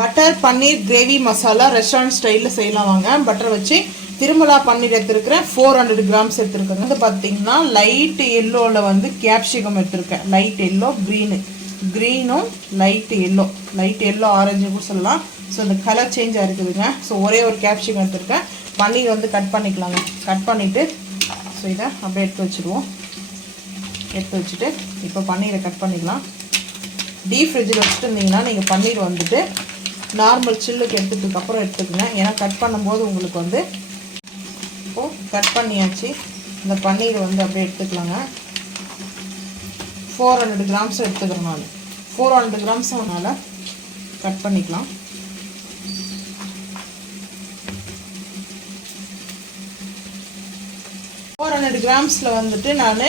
Butter paneer gravy masala restaurant ஸ்டைலில் செய்யலாம் வாங்க. பட்டர் வச்சு திருமலா பன்னீர் எடுத்துருக்கிறேன். 400 கிராம்ஸ் எடுத்துருக்கேங்க. இது பார்த்தீங்கன்னா லைட் எல்லோவில் வந்து கேப்சிகம் எடுத்துருக்கேன். லைட் எல்லோ க்ரீனும் லைட் எல்லோ ஆரஞ்சு கூட சொல்லலாம். ஸோ இந்த கலர் சேஞ்சாக இருக்குதுங்க. ஸோ ஒரே ஒரு கேப்சிகம் எடுத்துருக்கேன். பன்னீர் வந்து கட் பண்ணிக்கலாங்க. கட் பண்ணிவிட்டு ஸோ இதை அப்படியே எடுத்து வச்சுருவோம். எடுத்து வச்சுட்டு இப்போ பன்னீரை கட் பண்ணிக்கலாம். டீப் ஃப்ரிட்ஜில் வச்சுட்டு இருந்தீங்கன்னா நீங்கள் பன்னீர் வந்துட்டு நார்மல் சில்லுக்கு எடுத்துட்டதுக்கப்புறம் எடுத்துக்கங்க. ஏன்னா கட் பண்ணும்போது உங்களுக்கு வந்து இப்போது கட் பண்ணியாச்சு. இந்த பன்னீர் வந்து அப்படியே எடுத்துக்கலாங்க. 400 கிராம்ஸ் எடுத்துக்கிறேன் நான். 400 கிராம்ஸ் அதனால் கட் பண்ணிக்கலாம். கிராம்ஸில் வந்துட்டு நான்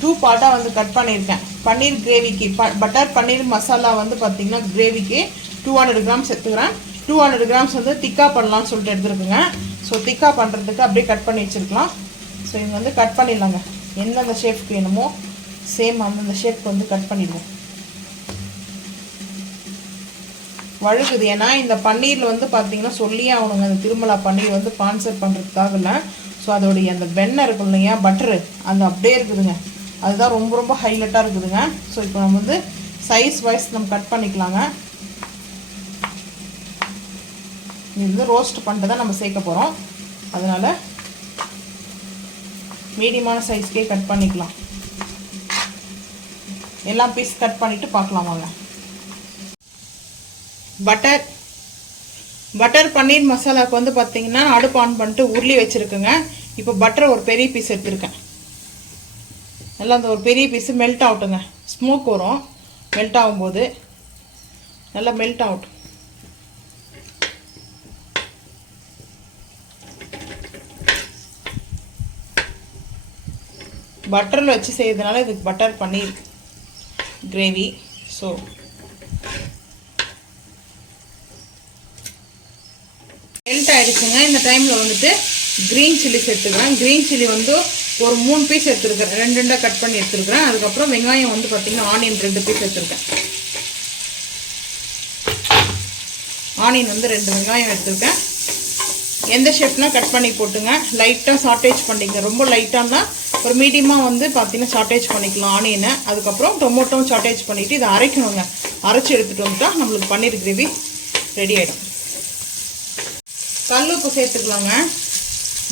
2 பார்ட்டாக வந்து கட் பண்ணியிருக்கேன். பன்னீர் கிரேவிக்கு பட்டர் பன்னீர் மசாலா வந்து பார்த்திங்கன்னா கிரேவிக்கு 200 கிராம்ஸ் எடுத்துக்கிறேன். 200 கிராம்ஸ் வந்து திக்காக பண்ணலான்னு சொல்லிட்டு எடுத்துருக்குங்க. ஸோ திக்காக பண்ணுறதுக்கு அப்படியே கட் பண்ணி வச்சுருக்கலாம். ஸோ இங்கே வந்து கட் பண்ணிடலாங்க. எந்தெந்த ஷேப்க்கு வேணுமோ சேம் அந்தந்த ஷேப்க்கு வந்து கட் பண்ணிடுவோம். வழுகுது ஏன்னா இந்த பன்னீரில் வந்து பார்த்திங்கன்னா சொல்லியே ஆகணுங்க. அந்த திருமலா பன்னீர் வந்து ஸ்பான்சர் பண்ணுறதுக்காக இல்லை. ஸோ அதோடைய அந்த வெண்ணெய் இருக்கும் இல்லையா, பட்டரு, அந்த அப்படியே இருக்குதுங்க. அதுதான் ரொம்ப ரொம்ப ஹைலைட்டாக இருக்குதுங்க. ஸோ இப்போ நம்ம வந்து சைஸ் வைஸ் நம்ம கட் பண்ணிக்கலாங்க. இது வந்து ரோஸ்ட் பண்ணிட்டு தான் நம்ம சேர்க்க போகிறோம். அதனால் மீடியமான சைஸ்க்கே கட் பண்ணிக்கலாம். எல்லா பீஸ் கட் பண்ணிவிட்டு பார்க்கலாம் வாங்க. பட்டர் பன்னீர் மசாலாவுக்கு வந்து பார்த்தீங்கன்னா அடுப்பு ஆன் பண்ணிட்டு உருளி வச்சுருக்குங்க. இப்போ பட்டர் ஒரு பெரிய பீஸ் எடுத்துருக்கேன். நல்லா அந்த ஒரு பெரிய பீஸு மெல்ட் ஆகட்டுங்க. ஸ்மோக் வரும் மெல்ட் ஆகும்போது. நல்லா மெல்ட் ஆகட்டும். பட்டரில் வச்சு செய்யறதுனால இதுக்கு butter paneer gravy. So melt ஆகிடுச்சுங்க. இந்த டைமில் வந்துட்டு க்ரீன் சில்லி சேர்த்துக்கிறேன். க்ரீன் சில்லி வந்து ஒரு 3 பீஸ் எடுத்துருக்கேன். 2 கட் பண்ணி எடுத்துருக்கிறேன். அதுக்கப்புறம் வெங்காயம் வந்து பார்த்திங்கன்னா ஆனியன் 2 பீஸ் எடுத்துருக்கேன். ஆனியன் வந்து 2 வெங்காயம் எடுத்துருக்கேன். எந்த ஷேப்னால் கட் பண்ணி போட்டுங்க. லைட்டாக சாட்டேஜ் பண்ணிங்க. ரொம்ப லைட்டானா ஒரு மீடியமாக வந்து பார்த்திங்கன்னா சாட்டேஜ் பண்ணிக்கலாம் ஆனியனை. அதுக்கப்புறம் டொமேட்டோவும் சாட்டேஜ் பண்ணிவிட்டு இதை அரைக்கணுங்க. அரைச்சி எடுத்துகிட்டு வந்துட்டால் நம்மளுக்கு பன்னீர் கிரேவி ரெடி ஆகிடும். கல் உப்பு சேர்த்துக்கலாங்க.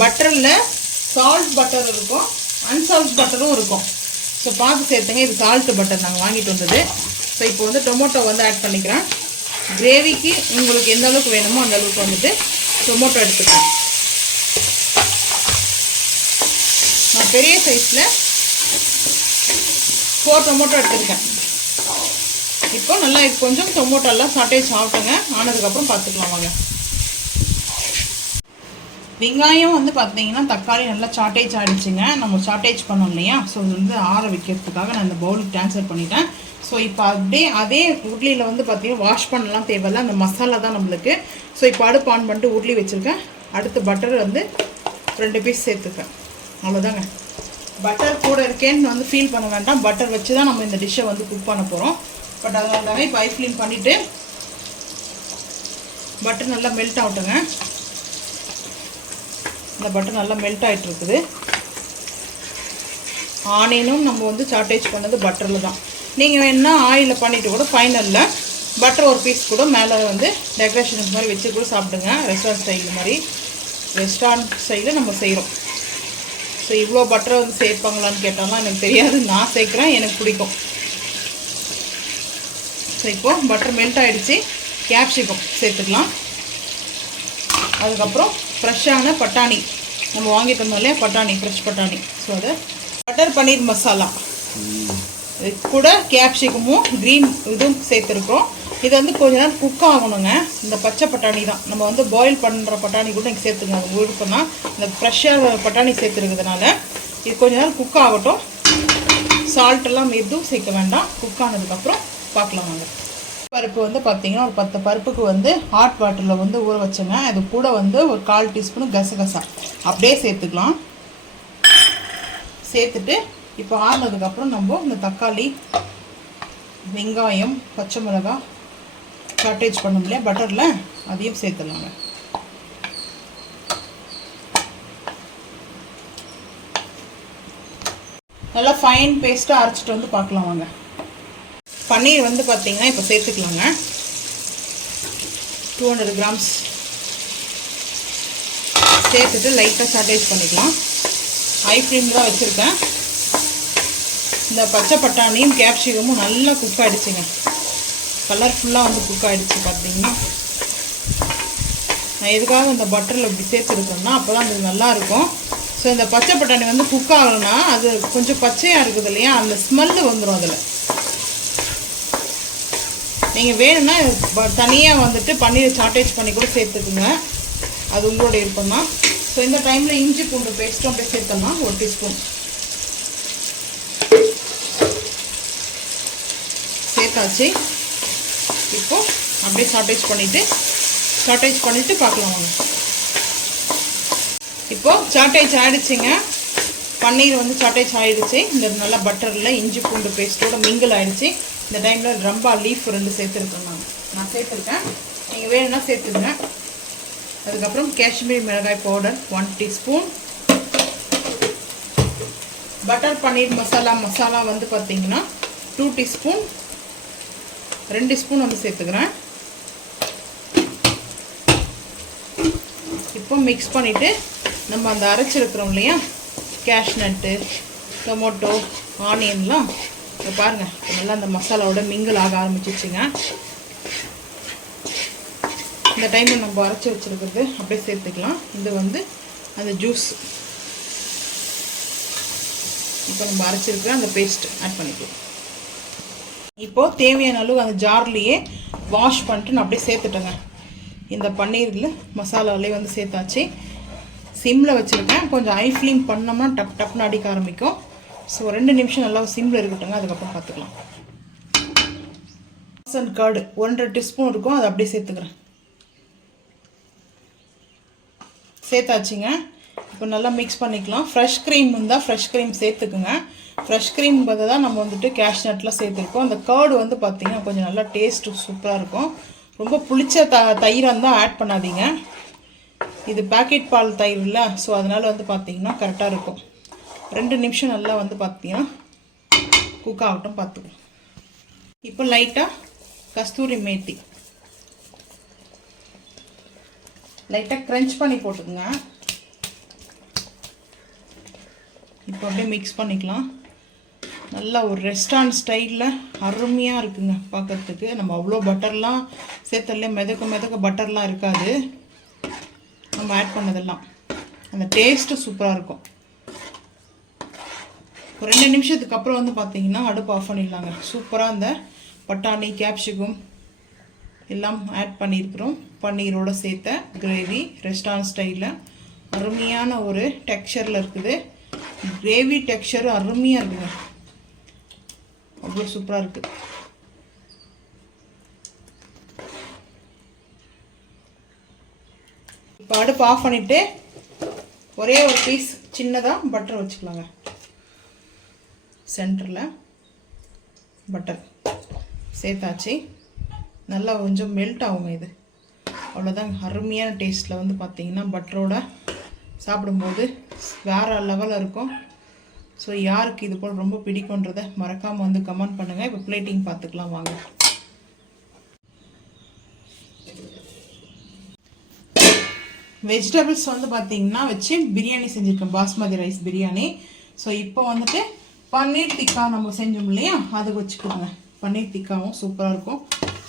பட்டரில் சால்ட் பட்டர் இருக்கும், அன்சால்ட் பட்டரும் இருக்கும். ஸோ பார்த்து சேர்த்துங்க. இது சால்ட் பட்டர் நாங்கள் வாங்கிட்டு வந்தது. ஸோ இப்போ வந்து டொமேட்டோ வந்து ஆட் பண்ணிக்கிறேன். கிரேவிக்கு உங்களுக்கு எந்த அளவுக்கு வேணுமோ அந்த அளவுக்கு வந்துட்டு டொமேட்டோ எடுத்துக்கிறேன். நான் பெரிய சைஸில் 4 டொமேட்டோ எடுத்துருக்கேன். இப்போ நல்லா இது கொஞ்சம் டொமேட்டோலாம் சாட்டேஜ் ஆகட்டுங்க. ஆனதுக்கப்புறம் பார்த்துக்கலாம் வாங்க. வெங்காயம் வந்து பார்த்தீங்கன்னா தக்காளி நல்லா சாட்டேஜ் ஆகிடுச்சுங்க. நம்ம சாட்டேஜ் பண்ணோம் இல்லையா. ஸோ இது வந்து ஆற வைக்கிறதுக்காக நான் இந்த பவுலுக்கு ட்ரான்ஸ்ஃபர் பண்ணிட்டேன். ஸோ இப்போ அப்படியே அதே உருளியில் வந்து பார்த்தீங்கன்னா வாஷ் பண்ணலாம் தேவையில்லை. அந்த மசாலா தான் நம்மளுக்கு. ஸோ இப்போ அடுப்பு ஆன் பண்ணிட்டு உருளி வச்சுருக்கேன். அடுத்து பட்டர் வந்து 2 பீஸ் சேர்த்துக்கேன். அவ்வளோதாங்க. பட்டர் கூட இருக்கேன்னு வந்து ஃபீல் பண்ண வேண்டாம். பட்டர் வச்சு தான் நம்ம இந்த டிஷ்ஷை வந்து குக் பண்ண போகிறோம். பட் அதனால தானே இப்போ ஐஸ் க்ளீன் பண்ணிவிட்டு பட்டர் நல்லா மெல்ட் ஆகட்டுங்க. இந்த பட்டர் நல்லா மெல்ட் ஆகிட்டு இருக்குது. ஆனியனும் நம்ம வந்து சாட்டேஜ் பண்ணது பட்டரில் தான். நீங்கள் வேணுன்னா ஆயிலில் பண்ணிவிட்டு கூட ஃபைனலில் பட்டர் ஒரு பீஸ் கூட மேலே வந்து டெக்கரேஷனுக்கு மாதிரி வச்சு கூட சாப்பிடுங்க. ரெஸ்டாரண்ட் ஸ்டைலில் நம்ம செய்கிறோம். ஸோ இவ்வளோ பட்டரை வந்து சேர்ப்பாங்களான்னு கேட்டாலும் எனக்கு தெரியாது. நான் சேர்க்குறேன், எனக்கு பிடிக்கும். ஸோ இப்போது பட்டர் மெல்ட் ஆகிடுச்சு. கேப்சிகம் சேர்த்துக்கலாம். அதுக்கப்புறம் ஃப்ரெஷ்ஷான பட்டாணி நம்ம வாங்கிட்டு வந்தோம் இல்லையா, பட்டாணி, ஃப்ரெஷ் பட்டாணி. ஸோ அது பட்டர் பன்னீர் மசாலா இது கூட கேப்சிகமும் க்ரீன் இதுவும் சேர்த்துருக்கோம். இது வந்து கொஞ்ச நேரம் குக் ஆகணுங்க. இந்த பச்சை பட்டாணி தான் நம்ம வந்து பாயில் பண்ணுற பட்டாணி கூட நீங்கள் சேர்த்துங்க. அது விருப்பம்னா இந்த ஃப்ரெஷ்ஷாக பட்டாணி சேர்த்துருக்கிறதுனால இது கொஞ்ச நேரம் குக் ஆகட்டும். சால்ட்டெல்லாம் எதுவும் சேர்க்க வேண்டாம். குக் ஆனதுக்கப்புறம் பார்க்கலாம் வாங்க. பருப்பு வந்து பார்த்தீங்கன்னா ஒரு 10 பருப்புக்கு வந்து ஹாட் வாட்டரில் வந்து ஊற வச்சேங்க. அது கூட வந்து ஒரு 1/4 டீஸ்பூன் கசகசா அப்படியே சேர்த்துக்கலாம். சேர்த்துட்டு இப்போ ஆறுனதுக்கப்புறம் நம்ம இந்த தக்காளி, வெங்காயம், பச்சை மிளகாய், சாட்டேஜ் பண்ணோம் இல்லையா பட்டரில், அதையும் சேர்த்துடலாங்க. நல்லா ஃபைன் பேஸ்ட்டாக அரைச்சிட்டு வந்து பார்க்கலாம் வாங்க. பன்னீர் வந்து பார்த்திங்கன்னா இப்போ சேர்த்துக்கலாங்க. 200 கிராம்ஸ் சேர்த்துட்டு லைட்டாக சாட்டேஜ் பண்ணிக்கலாம். ஹை ஃப்ளேமில் தான் வச்சுருக்கேன். இந்த பச்சை பட்டாணியும் கேப்சிகமும் நல்லா குக் ஆகிடுச்சுங்க. கலர்ஃபுல்லாக வந்து குக் ஆகிடுச்சு பார்த்தீங்கன்னா. நான் எதுக்காக இந்த பட்டரில் இப்படி சேர்த்துருக்கேன்னா அப்போ தான் அது நல்லாயிருக்கும். ஸோ இந்த பச்சை பட்டாணி வந்து குக் ஆகலைன்னா அது கொஞ்சம் பச்சையாக இருக்குது இல்லையா, அந்த ஸ்மெல்லு வந்துடும் அதில். நீங்கள் வேணும்னா தனியாக வந்துட்டு பன்னீர் சாட்டேஜ் பண்ணி கூட சேர்த்துக்குங்க, அது உங்களோட விருப்பம் தான். ஸோ இந்த டைமில் இஞ்சி பூண்டு பேஸ்ட்டும் அப்படியே சேர்த்தலாம், 1 டீஸ்பூன் சேர்த்தாச்சு. இப்போது அப்படியே சாட்டேஜ் பண்ணிவிட்டு பார்க்கலாம் வாங்க. இப்போது சாட்டேஜ் ஆகிடுச்சிங்க. பன்னீர் வந்து சாட்டேஜ் ஆகிடுச்சு. இந்த நல்லா பட்டரில் இஞ்சி பூண்டு பேஸ்ட்டோட மிங்கிள் ஆகிடுச்சு. இந்த டைமில் ரம்பா லீஃப் 2 சேர்த்துருக்கேன். நான் சேர்த்துருக்கேன், நீங்கள் வேணும்னா சேர்த்துருங்க. அதுக்கப்புறம் காஷ்மீரி மிளகாய் powder 1 teaspoon. Butter paneer masala வந்து பார்த்தீங்கன்னா 2 டீஸ்பூன், 2 ஸ்பூன் வந்து சேர்த்துக்கிறேன். இப்போ மிக்ஸ் பண்ணிவிட்டு நம்ம அந்த அரைச்சிருக்கிறோம் இல்லையா கேஷ்நட்டு, டொமேட்டோ, ஆனியன்லாம் இப்போ பாருங்கள் நல்லா அந்த மசாலாவோட மிங்கிள் ஆக ஆரம்பிச்சிச்சுங்க. இந்த டைமில் நம்ம அரைச்சி வச்சுருக்கிறது அப்படியே சேர்த்துக்கலாம். இது வந்து அந்த ஜூஸ், இப்போ நம்ம அரைச்சிருக்கிற அந்த பேஸ்ட் ஆட் பண்ணிக்கலாம். இப்போது தேவையான அளவு அந்த ஜார்லேயே வாஷ் பண்ணிட்டு நான் அப்படியே சேர்த்துட்டேங்க. இந்த பன்னீரில் மசாலாவிலே வந்து சேர்த்தாச்சு. சிம்மில் வச்சுருக்கேன். கொஞ்சம் ஹை ஃப்ளேம் பண்ணோம்னா டப்னு அடிக்க ஆரம்பிக்கும். ஸோ 2 நிமிஷம் நல்லா சிம்மில் இருக்கட்டுங்க, அதுக்கப்புறம் பார்த்துக்கலாம். கர்டு 1.5 டீஸ்பூன் இருக்கும், அதை அப்படியே சேர்த்துக்கிறேன். சேர்த்தாச்சுங்க. இப்போ நல்லா மிக்ஸ் பண்ணிக்கலாம். ஃப்ரெஷ் க்ரீம் இருந்தால் ஃப்ரெஷ் க்ரீம் சேர்த்துக்குங்க. ஃப்ரெஷ் க்ரீம் பதில் தான் நம்ம வந்துட்டு கேஷ்நட்லாம் சேர்த்துருக்கோம். அந்த கர்டு வந்து பார்த்திங்கன்னா கொஞ்சம் நல்லா டேஸ்ட்டு சூப்பராக இருக்கும். ரொம்ப புளிச்ச தயிராக இருந்தால் ஆட் பண்ணாதீங்க. இது பேக்கெட் பால் தயிர் இல்லை, ஸோ அதனால் வந்து பார்த்திங்கன்னா கரெக்டாக இருக்கும். 2 நிமிஷம் நல்லா வந்து பார்த்திங்கன்னா குக் ஆகட்டும், பார்த்துக்கலாம். இப்போ லைட்டாக கஸ்தூரி மேத்தி லைட்டாக க்ரன்ச் பண்ணி போட்டுக்குங்க. இப்போ அப்படியே மிக்ஸ் பண்ணிக்கலாம். நல்லா ஒரு ரெஸ்டாரண்ட் ஸ்டைலில் அருமையாக இருக்குங்க பார்க்குறதுக்கு. நம்ம அவ்வளோ பட்டர்லாம் சேர்த்தல, மிதக்க பட்டர்லாம் இருக்காது நம்ம ஆட் பண்ணதெல்லாம். அந்த டேஸ்ட்டு சூப்பராக இருக்கும். ஒரு 2 நிமிஷத்துக்கு அப்புறம் வந்து பார்த்திங்கன்னா அடுப்பு ஆஃப் பண்ணிடலாங்க. சூப்பராக அந்த பட்டாணி கேப்சிகம் எல்லாம் ஆட் பண்ணியிருக்கிறோம். பன்னீரோடு சேர்த்த கிரேவி ரெஸ்டாரண்ட் ஸ்டைலில் அருமையான ஒரு டெக்ஸ்சரில் இருக்குது. கிரேவி டெக்ஸ்சர் அருமையாக இருக்குங்க, அவ்வளோ சூப்பராக இருக்குது. இப்போ அடுப்பு ஆஃப் பண்ணிவிட்டு ஒரே ஒரு பீஸ் சின்னதாக பட்டர் வச்சுக்கலாங்க. சென்டரில் பட்டர் சேர்த்தாச்சு. நல்லா கொஞ்சம் மெல்ட் ஆகுங்க இது. அவ்வளோதான், அருமையான டேஸ்ட்டில் வந்து பார்த்திங்கன்னா பட்டரோட சாப்பிடும்போது வேறு லெவலில் இருக்கும். ஸோ யாருக்கு இது போல் ரொம்ப பிடிக்குன்றதை மறக்காமல் வந்து கமெண்ட் பண்ணுங்கள். இப்போ பிளேட்டிங் பார்த்துக்கலாம் வாங்க. வெஜிடபிள்ஸ் வந்து பார்த்திங்கன்னா வச்சு பிரியாணி செஞ்சுருக்கேன், பாஸ்மதி ரைஸ் பிரியாணி. ஸோ இப்போ வந்துட்டு பன்னீர் திக்கா நம்ம செஞ்சோம் இல்லையா, அது வச்சுக்கோங்க. பன்னீர் திக்காவும் சூப்பராக இருக்கும்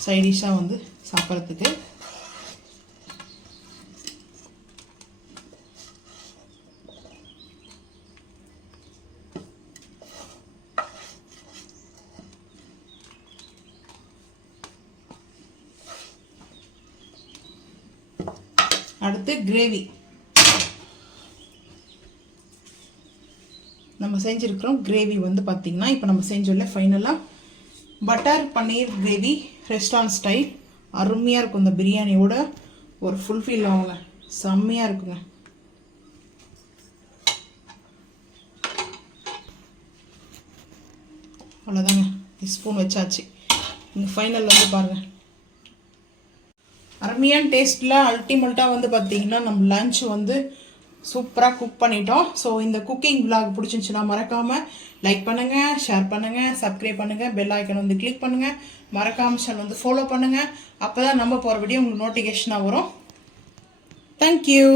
சைடிஷாக வந்து சாப்பிட்றதுக்கு. அடுத்து கிரேவி நம்ம செஞ்சுருக்கிறோம். கிரேவி வந்து பார்த்திங்கன்னா இப்போ நம்ம செஞ்சோம்ல ஃபைனலாக butter paneer gravy restaurant style அருமையாக இருக்கும். இந்த பிரியாணியோட ஒரு ஃபுல்ஃபில் ஆகுங்க, செம்மையாக இருக்குங்க. அவ்வளோதாங்க, ஸ்பூன் வச்சாச்சு. இங்கே ஃபைனல் வந்து பாருங்கள் அருமையான டேஸ்ட்டில் அல்டிமேட்டாக வந்து பார்த்தீங்கன்னா நம்ம லஞ்ச் வந்து சூப்பராக குக் பண்ணிட்டோம். ஸோ இந்த குக்கிங் விலாக் பிடிச்சிருந்துச்சுன்னா மறக்காமல் லைக் பண்ணுங்கள், ஷேர் பண்ணுங்கள், சப்ஸ்கிரைப் பண்ணுங்கள், பெல் ஐக்கன் வந்து கிளிக் பண்ணுங்கள், மறக்காமல் சேனல் வந்து ஃபாலோ பண்ணுங்கள். அப்போ தான் நம்ம போகிற வீடியோ உங்களுக்கு நோட்டிஃபிகேஷனாக வரும். தேங்க்யூ.